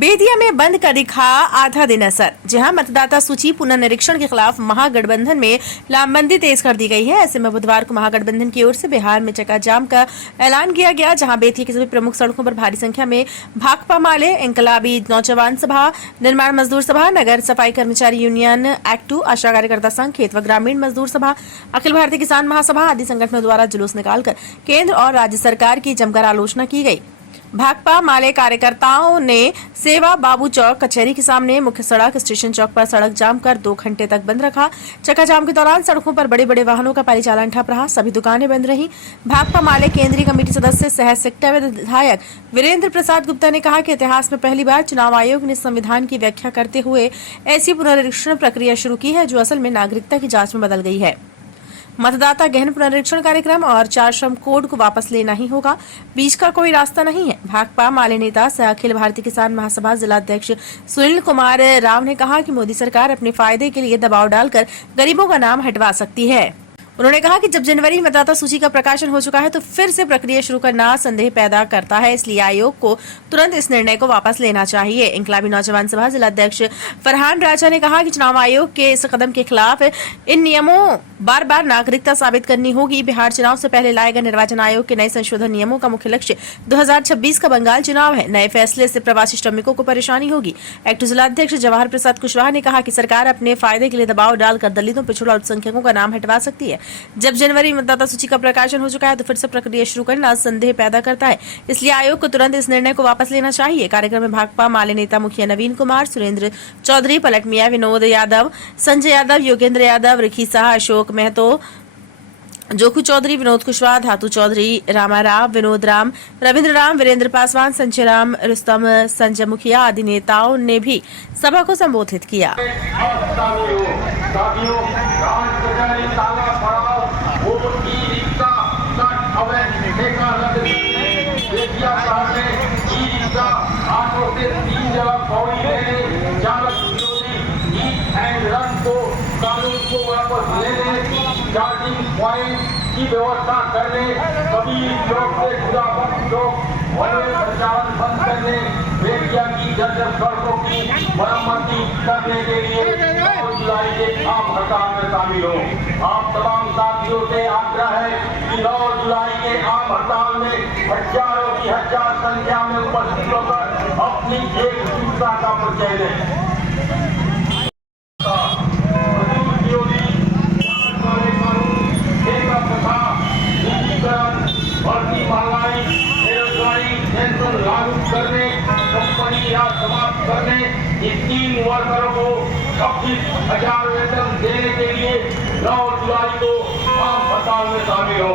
बेतिया में बंद का दिखा आधा दिन असर। जहां मतदाता सूची पुनर्निरीक्षण के खिलाफ महागठबंधन में लामबंदी तेज कर दी गई है। ऐसे में बुधवार को महागठबंधन की ओर से बिहार में चक्का जाम का ऐलान किया गया, जहां बेतिया की सभी प्रमुख सड़कों पर भारी संख्या में भाकपा माले, इंकलाबी नौजवान सभा, निर्माण मजदूर सभा, नगर सफाई कर्मचारी यूनियन एक्टू, आशा कार्यकर्ता संघ, खेत व ग्रामीण मजदूर सभा, अखिल भारतीय किसान महासभा आदि संगठनों द्वारा जुलूस निकालकर केंद्र और राज्य सरकार की जमकर आलोचना की गई। भाकपा माले कार्यकर्ताओं ने सेवा बाबू चौक कचहरी के सामने मुख्य सड़क स्टेशन चौक पर सड़क जाम कर 2 घंटे तक बंद रखा। चक्का जाम के दौरान सड़कों पर बड़े बड़े वाहनों का परिचालन ठप रहा, सभी दुकानें बंद रहीं। भाकपा माले केंद्रीय कमेटी सदस्य सह सेक्टर विधायक वीरेंद्र प्रसाद गुप्ता ने कहा कि इतिहास में पहली बार चुनाव आयोग ने संविधान की व्याख्या करते हुए ऐसी पुनरीक्षण प्रक्रिया शुरू की है जो असल में नागरिकता की जांच में बदल गई है। मतदाता गहन पुनरीक्षण कार्यक्रम और 4 श्रम कोड को वापस लेना ही होगा, बीच का कोई रास्ता नहीं है। भाकपा माले नेता सह अखिल भारतीय किसान महासभा जिलाध्यक्ष सुनील कुमार राव ने कहा कि मोदी सरकार अपने फायदे के लिए दबाव डालकर गरीबों का नाम हटवा सकती है। उन्होंने कहा कि जब जनवरी मतदाता सूची का प्रकाशन हो चुका है तो फिर से प्रक्रिया शुरू करना संदेह पैदा करता है, इसलिए आयोग को तुरंत इस निर्णय को वापस लेना चाहिए। इंकलाबी नौजवान सभा जिलाध्यक्ष फरहान राजा ने कहा कि चुनाव आयोग के इस कदम के खिलाफ इन नियमों बार बार नागरिकता साबित करनी होगी। बिहार चुनाव से पहले लाए गए निर्वाचन आयोग के नए संशोधन नियमों का मुख्य लक्ष्य 2026 का बंगाल चुनाव है। नए फैसले से प्रवासी श्रमिकों को परेशानी होगी। एक्टू जिलाध्यक्ष जवाहर प्रसाद कुशवाहा ने कहा कि सरकार अपने फायदे के लिए दबाव डालकर दलितों, पिछड़ा अल्पसंख्यकों का नाम हटवा सकती है। जब जनवरी मतदाता सूची का प्रकाशन हो चुका है तो फिर से प्रक्रिया शुरू करना संदेह पैदा करता है, इसलिए आयोग को तुरंत इस निर्णय को वापस लेना चाहिए। कार्यक्रम में भाकपा माले नेता मुखिया नवीन कुमार, सुरेंद्र चौधरी, पलट मियां, विनोद यादव, संजय यादव, योगेंद्र यादव, रिखी शाह, अशोक महतो, जोखू चौधरी, विनोद कुशवाहा, धातु चौधरी, रामा राव, विनोद राम, रविंद्र राम, वीरेंद्र पासवान, संजय राम, रुस्तम, संजय मुखिया आदि नेताओं ने भी सभा को संबोधित किया। कानून को वापस लेने, चार्जिंग पॉइंट की व्यवस्था करने, सभी चौक से खुदा चौक संचालन बंद करने, बेतिया की जर्जर सड़कों की मरम्मती करने के लिए 9 जुलाई के आम हड़ताल में शामिल हो। आप तमाम साथियों से आग्रह है कि 9 जुलाई के आम हड़ताल में हजारों की हजार संख्या में उपस्थित होकर अपनी एकजुटता का परिचय दें। लागू करने, कंपनी या समाप्त करने, इस 3 वर्करों को 26,000 वेतन देने के लिए 9 जुलाई को आम हड़ताल में शामिल हो।